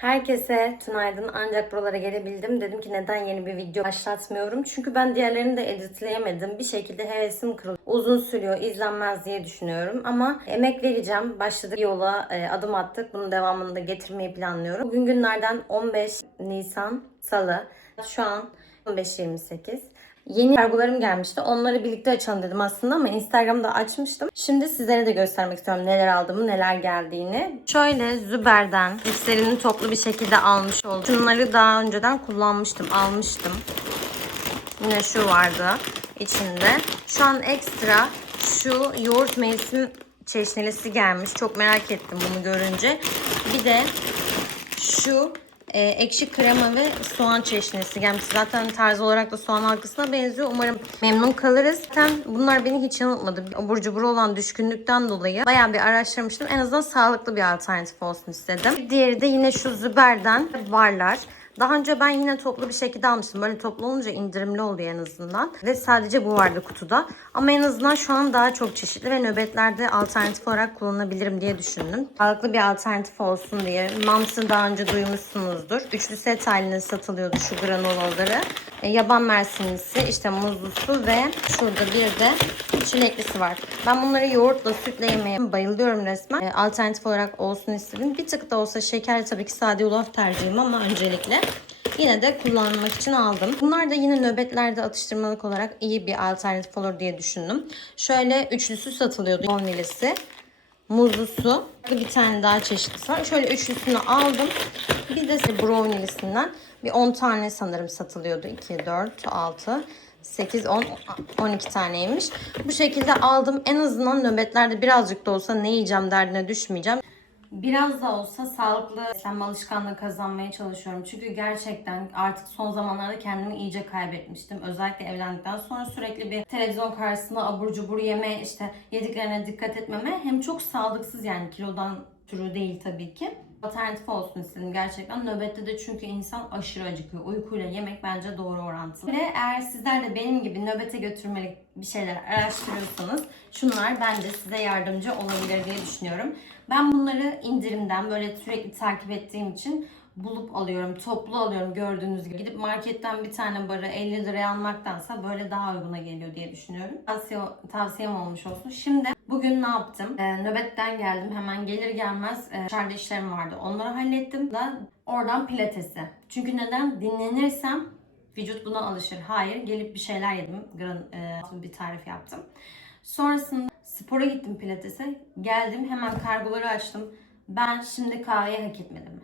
Herkese tünaydın ancak buralara gelebildim. Dedim ki neden yeni bir video başlatmıyorum. Çünkü ben diğerlerini de editleyemedim. Bir şekilde hevesim kırıldı. Uzun sürüyor, izlenmez diye düşünüyorum. Ama emek vereceğim. Başladık yola e, adım attık. Bunun devamını da getirmeyi planlıyorum. Bugün günlerden 15 Nisan Salı. Şu an 15.28. Yeni kargolarım gelmişti. Onları birlikte açalım dedim aslında ama Instagram'da açmıştım. Şimdi sizlere de göstermek istiyorum neler aldığımı, neler geldiğini. Şöyle Züber'den mikserini toplu bir şekilde almış oldum. Şunları daha önceden kullanmıştım, almıştım. Yine şu vardı içinde. Şu an ekstra şu yoğurt mevsim çeşnilisi gelmiş. Çok merak ettim bunu görünce. Bir de şu e, ekşi krema ve soğan çeşnisi gelmiş. Zaten tarz olarak da soğan halkasına benziyor. Umarım memnun kalırız. Zaten bunlar beni hiç yanıltmadı. Abur cubur olan düşkünlükten dolayı bayağı bir araştırmıştım. En azından sağlıklı bir alternatif olsun istedim. Diğeri de yine şu Züber'den varlar. Daha önce ben yine toplu bir şekilde almıştım. Böyle toplu olunca indirimli oluyor en azından. Ve sadece bu vardı kutuda. Ama en azından şu an daha çok çeşitli ve nöbetlerde alternatif olarak kullanabilirim diye düşündüm. Sağlıklı bir alternatif olsun diye. Mantı daha önce duymuşsunuzdur. Üçlü set halinde satılıyordu şu granolaları. E, yaban mersinlisi, işte muzlusu ve şurada bir de çileklisi var. Ben bunları yoğurtla, sütle yemeye bayılıyorum resmen. E, alternatif olarak olsun istedim. Bir tık da olsa şekerli tabii ki sade yulaf tercihim ama öncelikle yine de kullanmak için aldım. Bunlar da yine nöbetlerde atıştırmalık olarak iyi bir alternatif olur diye düşündüm. Şöyle üçlüsü satılıyordu. Bonvilisi, muzlusu, bir tane daha çeşitlisi var. Şöyle üçlüsünü aldım. Bir de brownielisinden bir 10 tane sanırım satılıyordu. 2, 4, 6, 8, 10, 12 taneymiş. Bu şekilde aldım. En azından nöbetlerde birazcık da olsa ne yiyeceğim derdine düşmeyeceğim. Biraz da olsa sağlıklı beslenme alışkanlığı kazanmaya çalışıyorum. Çünkü gerçekten artık son zamanlarda kendimi iyice kaybetmiştim. Özellikle evlendikten sonra sürekli bir televizyon karşısında abur cubur yeme, işte yediklerine dikkat etmeme hem çok sağlıksız yani kilodan türü değil tabii ki. Alternatif olsun istedim gerçekten. Nöbette de çünkü insan aşırı acıkıyor. Uykuyla yemek bence doğru orantılı. Ve eğer sizler de benim gibi nöbete götürmelik bir şeyler araştırıyorsanız şunlar bence size yardımcı olabilir diye düşünüyorum. Ben bunları indirimden böyle sürekli takip ettiğim için bulup alıyorum, toplu alıyorum gördüğünüz gibi. Gidip marketten bir tane barı 50 liraya almaktansa böyle daha uyguna geliyor diye düşünüyorum. Tavsiye, tavsiyem olmuş olsun. Şimdi bugün ne yaptım? Ee, nöbetten geldim. Hemen gelir gelmez e, dışarıda işlerim vardı. Onları hallettim. Da oradan pilatesi. Çünkü neden? Dinlenirsem vücut buna alışır. Hayır, gelip bir şeyler yedim. Gran, e, bir tarif yaptım. Sonrasında spora gittim pilatese. Geldim hemen kargoları açtım. Ben şimdi kahveyi hak etmedim mi?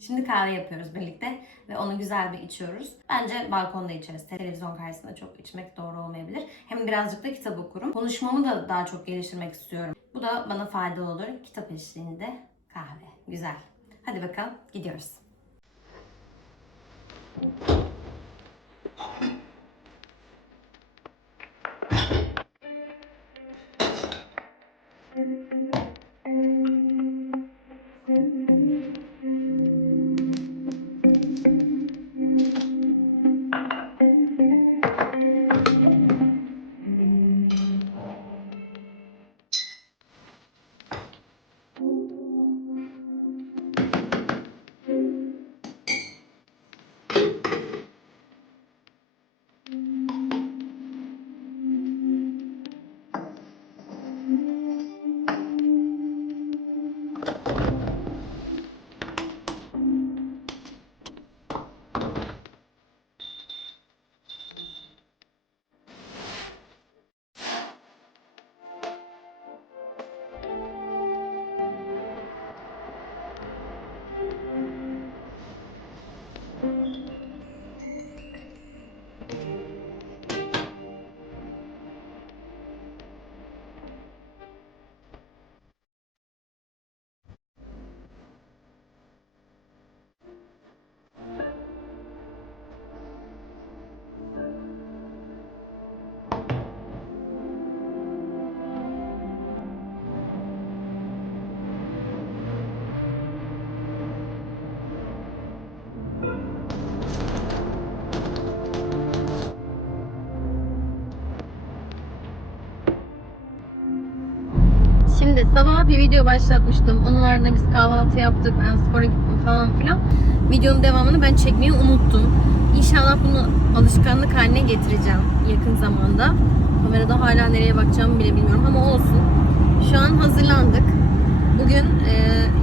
Şimdi kahve yapıyoruz birlikte ve onu güzel bir içiyoruz. Bence balkonda içeriz. Televizyon karşısında çok içmek doğru olmayabilir. Hem birazcık da kitap okurum. Konuşmamı da daha çok geliştirmek istiyorum. Bu da bana faydalı olur. Kitap eşliğinde kahve. Güzel. Hadi bakalım gidiyoruz. Şimdi sabah bir video başlatmıştım. Onun ardında biz kahvaltı yaptık. Ben spora gittim falan filan. Videonun devamını ben çekmeyi unuttum. İnşallah bunu alışkanlık haline getireceğim yakın zamanda. Kamerada hala nereye bakacağımı bile bilmiyorum ama olsun. Şu an hazırlandık. Bugün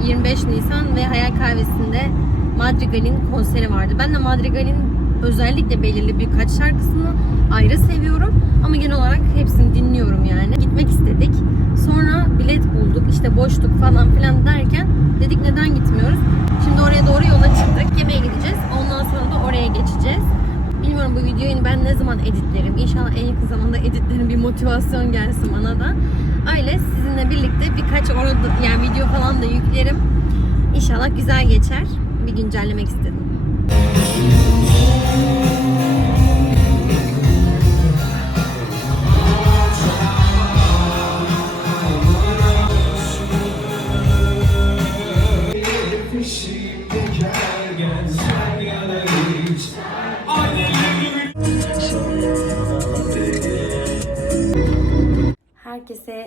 e, 25 Nisan ve Hayal Kahvesi'nde Madrigal'in konseri vardı. Ben de Madrigal'in özellikle belirli birkaç şarkısını ayrı seviyorum. Ama genel olarak hepsini dinliyorum yani. Gitmek istedik. Sonra bilet bulduk. işte boşluk falan filan derken dedik neden gitmiyoruz? Şimdi oraya doğru yola çıktık. Yemeğe gideceğiz. Ondan sonra da oraya geçeceğiz. Bilmiyorum bu videoyu ben ne zaman editlerim. İnşallah en yakın zamanda editlerim bir motivasyon gelsin bana da. Öyle sizinle birlikte birkaç orada yani video falan da yüklerim. İnşallah güzel geçer. Bir güncellemek istedim.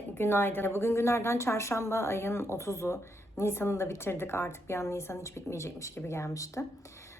Günaydın. Bugün günlerden çarşamba ayın 30'u. Nisan'ı da bitirdik artık. Bir an Nisan hiç bitmeyecekmiş gibi gelmişti.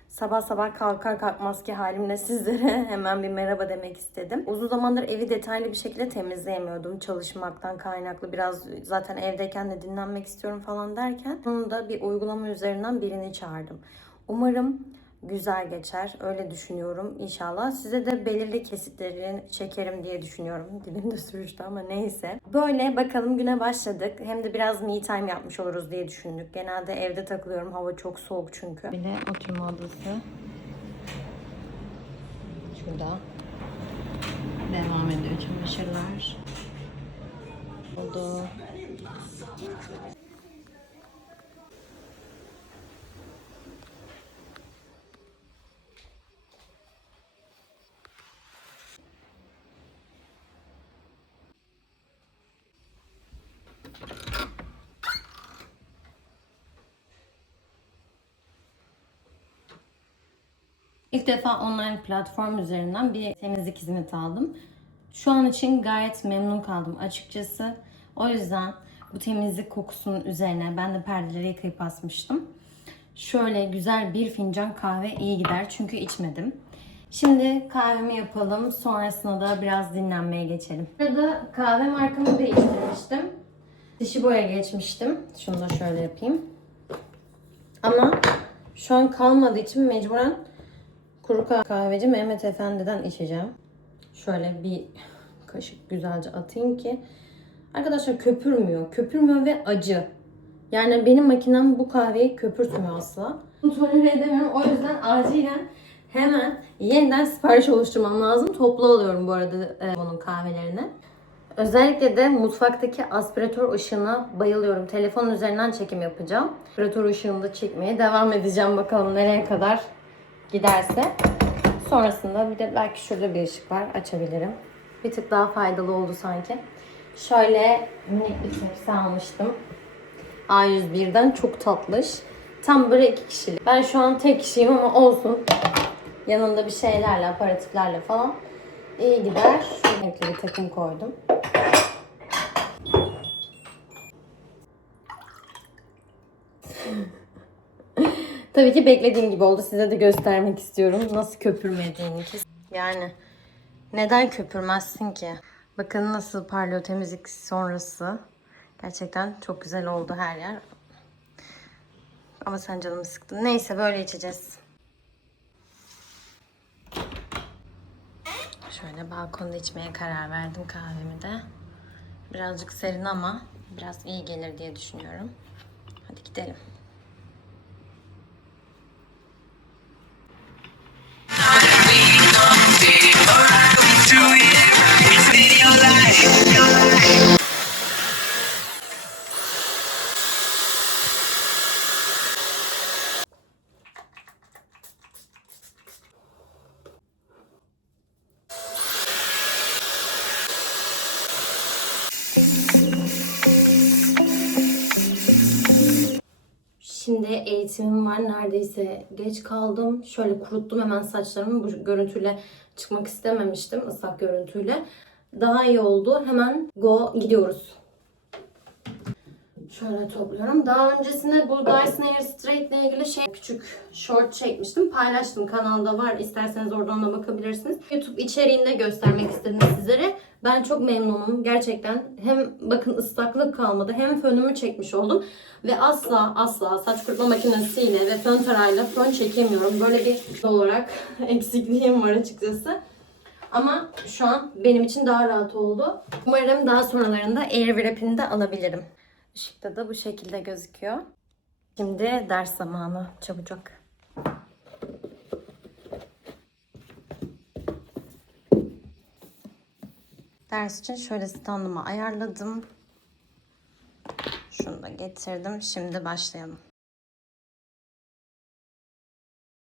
Sabah sabah kalkar kalkmaz ki halimle sizlere hemen bir merhaba demek istedim. Uzun zamandır evi detaylı bir şekilde temizleyemiyordum. Çalışmaktan kaynaklı biraz zaten evdeyken de dinlenmek istiyorum falan derken. Sonunda bir uygulama üzerinden birini çağırdım. Umarım güzel geçer. Öyle düşünüyorum inşallah. Size de belirli kesitlerini çekerim diye düşünüyorum. Dilim de sürüştü ama neyse. Böyle bakalım güne başladık. Hem de biraz me time yapmış oluruz diye düşündük. Genelde evde takılıyorum. Hava çok soğuk çünkü. Bir de oturma odası. Şurada. Devam ediyor çamaşırlar. Oldu. İlk defa online platform üzerinden bir temizlik hizmeti aldım. Şu an için gayet memnun kaldım açıkçası. O yüzden bu temizlik kokusunun üzerine ben de perdeleri yıkayıp asmıştım. Şöyle güzel bir fincan kahve iyi gider çünkü içmedim. Şimdi kahvemi yapalım. Sonrasında da biraz dinlenmeye geçelim. Burada kahve markamı değiştirmiştim. Dişi boya geçmiştim. Şunu da şöyle yapayım. Ama şu an kalmadığı için mecburen kuru kah- kahveci Mehmet Efendi'den içeceğim. Şöyle bir kaşık güzelce atayım ki. Arkadaşlar köpürmüyor. Köpürmüyor ve acı. Yani benim makinem bu kahveyi köpürtmüyor asla. Tolere edemiyorum. O yüzden acilen hemen yeniden sipariş oluşturmam lazım. Toplu alıyorum bu arada e, bunun kahvelerini. Özellikle de mutfaktaki aspiratör ışığına bayılıyorum. Telefon üzerinden çekim yapacağım. Aspiratör ışığını çekmeye devam edeceğim. Bakalım nereye kadar giderse. Sonrasında bir de belki şurada bir ışık var. Açabilirim. Bir tık daha faydalı oldu sanki. Şöyle minik bir tepsi almıştım. A101'den çok tatlış. Tam böyle iki kişilik. Ben şu an tek kişiyim ama olsun. Yanında bir şeylerle, aparatiflerle falan iyi gider. Renkli bir takım koydum. Tabii ki beklediğim gibi oldu. Size de göstermek istiyorum. Nasıl köpürmediğini. Yani neden köpürmezsin ki? Bakın nasıl parlıyor temizlik sonrası. Gerçekten çok güzel oldu her yer. Ama sen canımı sıktın. Neyse böyle içeceğiz. Şöyle balkonda içmeye karar verdim kahvemi de. Birazcık serin ama biraz iyi gelir diye düşünüyorum. Hadi gidelim. to you. It's in your life. Var. Neredeyse geç kaldım. Şöyle kuruttum hemen saçlarımı. Bu görüntüyle çıkmak istememiştim. ıslak görüntüyle. Daha iyi oldu. Hemen go gidiyoruz. Şöyle topluyorum. Daha öncesinde bu Dyson Airstraight ile ilgili şey küçük short çekmiştim. Paylaştım kanalda var. İsterseniz oradan da bakabilirsiniz. YouTube içeriğinde göstermek istedim sizlere. Ben çok memnunum. Gerçekten hem bakın ıslaklık kalmadı hem fönümü çekmiş oldum. Ve asla asla saç kurutma makinesiyle ve fön tarayla fön çekemiyorum. Böyle bir olarak eksikliğim var açıkçası. Ama şu an benim için daha rahat oldu. Umarım daha sonralarında Airwrap'ini de alabilirim. Işıkta da bu şekilde gözüküyor. Şimdi ders zamanı çabucak. Ders için şöyle standımı ayarladım. Şunu da getirdim. Şimdi başlayalım.